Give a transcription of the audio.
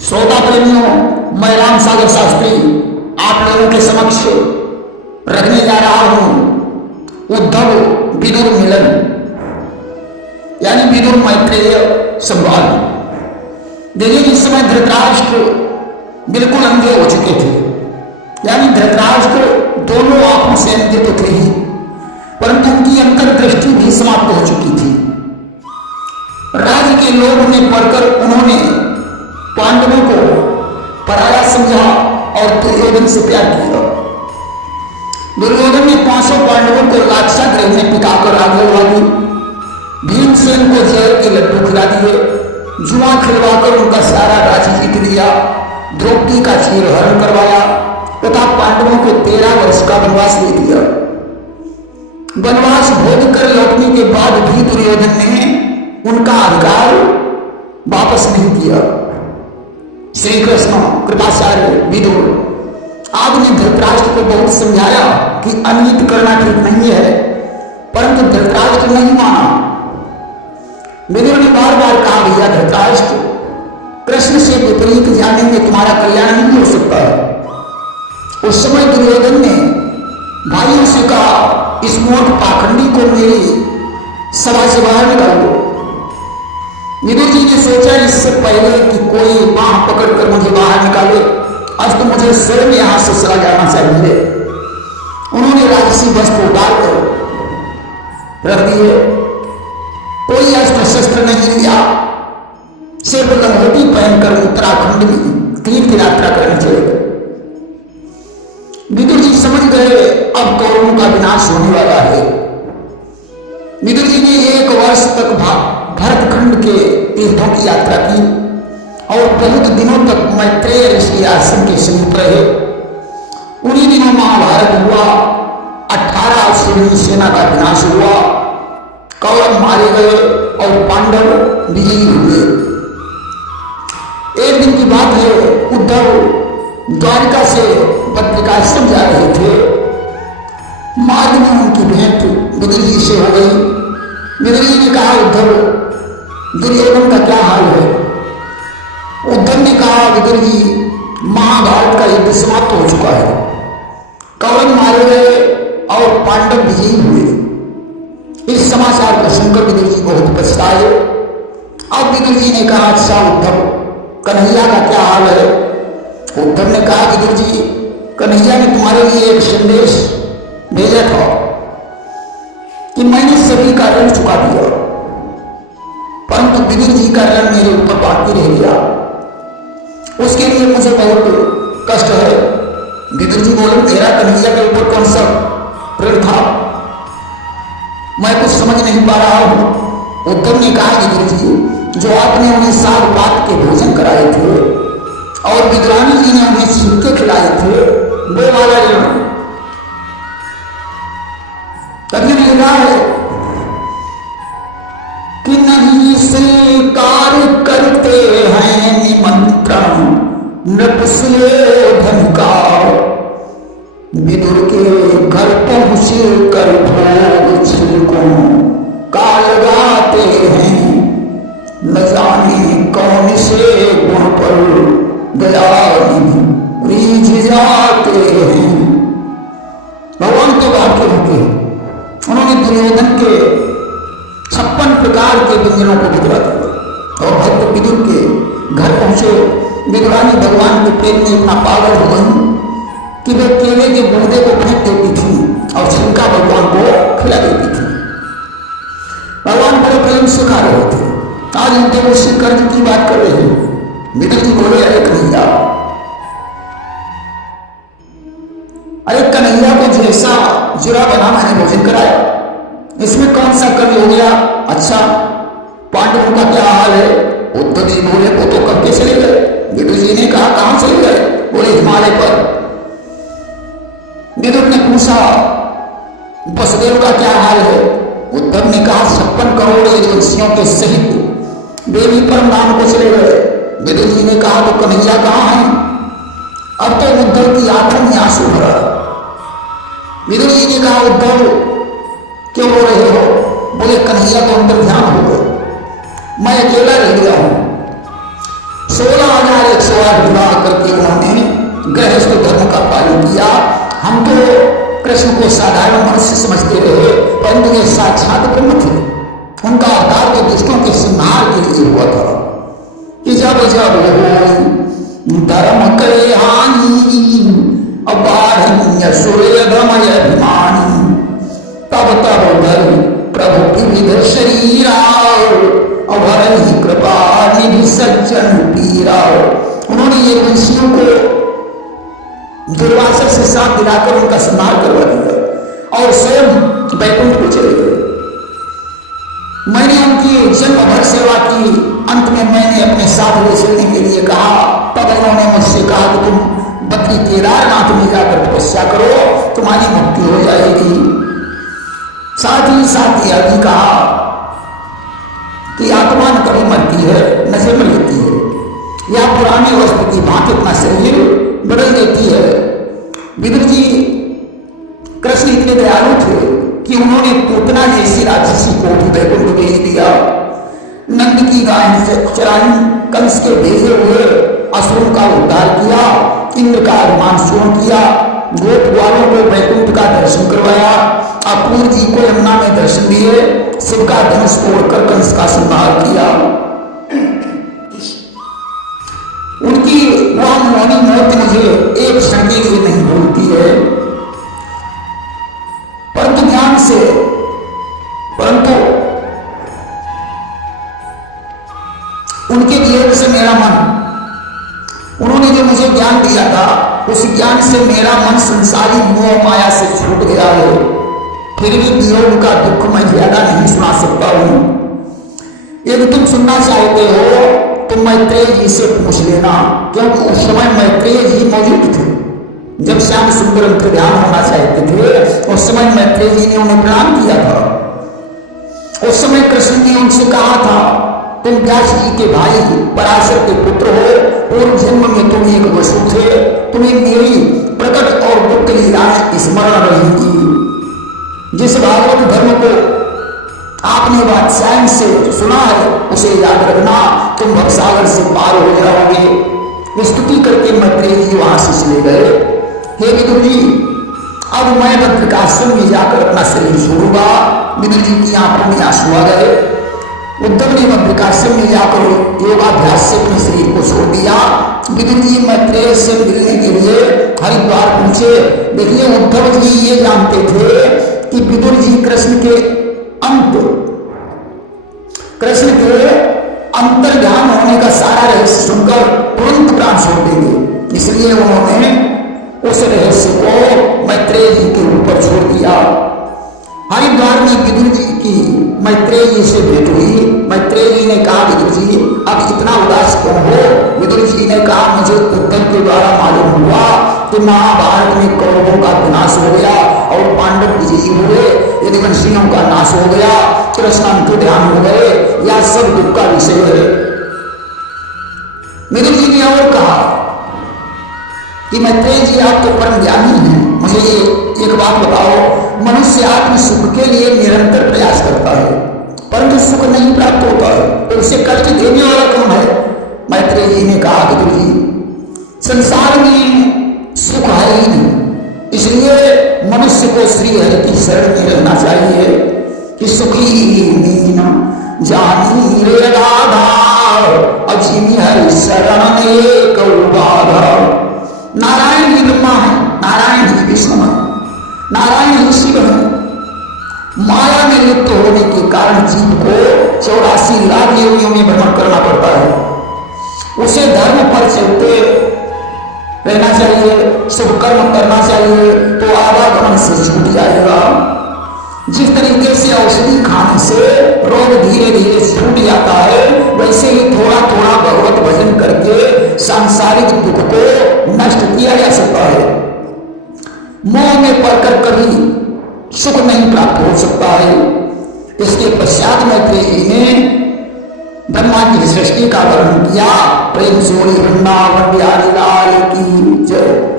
श्रोता प्रेमियों, मैं राम सागर शास्त्री आप लोगों के समक्ष रखने जा रहा हूं उद्धव विदुर मिलन, यानी विदुर मैत्रेय संवाद। देखिए, इस समय धृतराष्ट्र बिल्कुल अंधे हो चुके थे, यानी धृतराष्ट्र दोनों आंखों से अंधे तो थे ही, परंतु उनकी अंतर्दृष्टि भी समाप्त हो चुकी थी। राज्य के लोभ में पड़कर उन्होंने पांडवों को पराया समझा और दुर्योधन से प्यार किया। दुर्योधन ने 500 पांडवों को लाक्षागृह में पिटाकर आग लगवा दी, भीमसेन को जहर के लड्डू खिला दिए, जुआ खिलवाकर उनका सारा राज्य जीत लिया, द्रौपदी का चीरहरण करवाया तथा पांडवों को 13 वर्ष का वनवास दे दिया। वनवास भोग कर लौटने के बाद भी दुर्योधन ने उनका अधिकार वापस नहीं किया। श्री कृष्ण कृपाचार्य विदुर आपने धृतराष्ट्र को बहुत समझाया कि अनित करना ठीक नहीं है, परंतु धृतराष्ट्र नहीं माना। विदुर ने बार बार कहा, भैया धृतराष्ट्र, कृष्ण से विपरीत जाने में तुम्हारा कल्याण नहीं हो सकता है। उस समय दुर्योधन ने भाइयों से कहा, इस मूर्ख पाखंडी को मेरी सभा से बाहर निकालो। विदुर जी ने सोचा, इससे पहले कि कोई बाह पकड़कर मुझे बाहर निकाले, आज तो मुझे स्वयं यहां से चला जाना चाहिए। उन्होंने राजसी वस्त्र उतारकर रख दिए, कोई अस्त्र शस्त्र नहीं लिया, सिर्फ लंगोटी पहनकर उत्तराखंड में तीर्थ यात्रा करने चले गए। विदुर जी समझ गए अब कौरवों का विनाश होने वाला है। विदुर जी ने 1 वर्ष तक भरतखंड के तीर्थों की यात्रा की और बहुत दिनों तक मैत्रेय ऋषि आश्रम के समीप रहे। उन्हीं दिनों महाभारत हुआ, 18 अश्विनी सेना का विनाश हुआ, कौरव मारे गए और पांडव विजयी हुए। एक दिन की बात है, उद्धव द्वारिका से बद्रिकाश्रम जा रहे थे। मार्ग में उनकी भेंट विदुर जी से हो गई। विदुर जी ने कहा, उद्धव, दुर्योधन का क्या हाल है? उद्धव ने कहा, विदुर जी, महाभारत का युद्ध समाप्त हो चुका है, कौरव मारे गए और पांडव विजयी हुए। इस समाचार को सुनकर विदुर जी बहुत पछताए। अब विदुर जी ने कहा, अच्छा उद्धव, कन्हैया का क्या हाल है? उद्धव ने कहा, विदुर जी, कन्हैया ने तुम्हारे लिए एक संदेश भेजा था कि मैंने सभी का ऋण चुका दिया, परंतु विदुर जी का ऋण मेरे ऊपर बाकी रह गया, उसके लिए मुझे बहुत कष्ट है। विदुर जी बोले, मेरा कन्हैया के ऊपर कौन सा ऋण था? मैं कुछ समझ नहीं पा रहा हूं। उद्धव ने कहा, विदुर जी, जो आपने उन्हें साग पात के भोजन कराए थे और विद्रानी जी ने उन्हें छिलके खिलाए थे, वो वाला ऋण। तभी लिखा है कि नहीं स्वीकार करते हैं निमंत्रण नृपसुलेधन का, विदुर के घर पहुंच कर भोग छिलकों का लगाते हैं, न जाने कौन से गुण पर दया रीझ जाते हैं। भगवान तो वाक्य होते हैं। उन्होंने दुर्योधन के 56 प्रकार के व्यंजनों को बिगड़ा दिया और भक्त विदुर के घर पहुंचे। विदुरानी भगवान के प्रेम में इतना पागल हो गई कि वे केले के गुर्दे को फेंक देती थी और छिलका भगवान को खिला देती थी। भगवान बड़े प्रेम से खा रहे थे। आज उनके उसी कर्ज की बात कर रहे हैं। विदुर जी बोले, अरे कन्हैया, अरे कन्हैया को जैसा जुरा बना मैंने भोजन कराया, इसमें कौन सा कमी हो गया? अच्छा, पांडवों का क्या हाल है? उद्धव जी बोले, वो तो कब के चले गए। विदुर जी ने कहा, कहां चले गए? बोले, हिमालय पर। विदुर ने पूछा, वसुदेव का क्या हाल है? उद्धव ने कहा, 56 करोड़ यदुवंशियों के सहित देवी परम नाम को चले गए। विदुर जी ने कहा, तो कन्हैया कहां है? अब तो उद्धव की आंखों में आंसू भरा। विदुर जी ने कहा, उद्धव क्यों रो रहे हो? बोले, कन्हैया तो अंदर ध्यान हो गए, मैं अकेला रह गया हूं। 16,108 विवाह करके उन्होंने गृहस्थ धर्म का पालन किया। हम तो कृष्ण को साधारण मनुष्य समझते रहे, परंतु ये साक्षात ब्रह्म थे। उनका अवतार तो दुष्टों के संहार के लिए हुआ था कि जब जब हो धर्म करे हानि अबाढ़ सूर्यधमय अभिमानी तब तब धर्म प्रभु की विध शरीरा अभर ही कृपा निधि सज्जन पीरा। उन्होंने ये ऋषियों को दुर्वासा से साथ दिलाकर उनका संहार करवा दिया और स्वयं बैकुंठ को चले गए। मैंने उनकी जन्म भर सेवा की, अंत में मैंने अपने साथ ले चलने के लिए कहा। तब उन्होंने मुझसे कहा कि तुम बद्री केदारनाथ में जाकर तपस्या करो, तुम्हारी मुक्ति हो जाएगी। साथ ही साथ यह भी कहा कि आत्मा न कभी मरती है, न जन्म लेती है, या पुरानी वस्तु की भांति अपना शरीर बदल देती है। विदुर जी कृष्ण इतने दयालु थे कि उन्होंने पूतना जैसी राक्षसी को भी वैकुंठ भेज दिया। नंद की गाय चराई, कंस के भेजे हुए असुरों का उद्धार किया, इंद्र का अभिमान शून्य किया, गोप वालों को वैकुंठ का दर्शन करवाया, अपूर जी को यमुना में दर्शन दिए, शिव का धनुष तोड़कर कंस का संहार किया। उनकी वह मौनी मूर्ति मुझे एक क्षण के लिए नहीं भूलती है, परंतु ज्ञान से, परंतु उनके दिए से मेरा मन, उन्होंने जो मुझे ज्ञान दिया था उस ज्ञान से मेरा मन संसारी मोह माया से छूट गया है। फिर भी वियोग का दुख मैं ज्यादा नहीं सुना सकता हूं। यदि तुम सुनना चाहते हो तो मैत्रेय जी से पूछ लेना, क्योंकि उस समय मैत्रेय जी मौजूद थे। जब श्याम सुंदर उनके ध्यान होना चाहते थे उस समय मैत्रेय जी ने उन्हें प्रणाम किया था। उस समय कृष्ण ने उनसे कहा था, तुम व्यास जी के भाई पराशर के पुत्र हो, पूर्व जन्म में तुम एक वसु थे, तुम्हें मेरी प्रकट और गुप्त लीलाएं स्मरण रहेंगी। जिस भागवत धर्म को आपने वात्स्यायन से सुना है उसे याद रखना, तुम भवसागर से पार हो जाओगे। स्तुति करके मैत्रेय जी वहां से चले गए। हे विदुर जी, अब मैं बद्रिकाश्रम में जाकर अपना शरीर छोड़ूंगा। विदुर जी की आंखों में आंसू आ गए। उद्धव ने बद्रिकाश्रम में जाकर योगाभ्यास से अपने शरीर को छोड़ दिया। विदुर जी मैत्रेय से मिलने के लिए हरिद्वार पहुंचे। देखिए, उद्धव जी ये जानते थे कि विदुर जी कृष्ण के अंतर्ध्यान होने का सारा रहस्य सुनकर तुरंत प्राण छोड़ देंगे, इसलिए उन्होंने उस रहस्य को मैत्रेय जी के ऊपर छोड़ दिया। हरिद्वार में विदुर जी की मैत्रेय जी से भेंट हुई। मैत्रेय जी ने कहा, विदुर जी अब इतना उदास क्यों हो? विदुर जी ने कहा, मुझे उद्धव के द्वारा मालूम हुआ कि महाभारत में कौरवों का विनाश हो गया और पांडव विजयी हुए, यदुवंशियों का नाश हो गया, कृष्ण अंतर्ध्यान हो गए, यह सब दुख का विषय है। विदुर जी ने और कहा कि मैत्रेय जी आप तो परम ज्ञानी हैं, मुझे एक बात बताओ, मनुष्य आत्म सुख के लिए निरंतर प्रयास करता है परंतु सुख नहीं प्राप्त होता है, तो उसे कष्ट देने वाला कौन है? मैत्रेय जी ने कहा, विदुर जी संसार में सुख है ही नहीं, इसलिए मनुष्य को श्री हरि की शरण में रहना चाहिए कि सुखी मीन जानी रे राधा अजीमी हरि शरण एक बाधा। नारायण ही ब्रह्मा है, नारायण ही विष्णु है, नारायण ही शिव है। माया में लिप्त होने के कारण जीव को 84 लाख योनियों में भ्रमण करना पड़ता है। उसे धर्म पर चलते रहना चाहिए, शुभ कर्म करना चाहिए, तो आवागमन से छूट जाएगा। जिस तरीके से औषधि खाने से रोग धीरे धीरे छूट जाता है, वैसे ही थोड़ा थोड़ा भगवत भजन करके सांसारिक दुख को नष्ट किया जा सकता है। मोह में पड़कर कभी सुख नहीं प्राप्त हो सकता है। इसके पश्चात मैत्रेय जी ने ब्रह्मांड की सृष्टि का वर्णन किया। प्रेम सोनी वृंदावन बिहारी लाल की जय।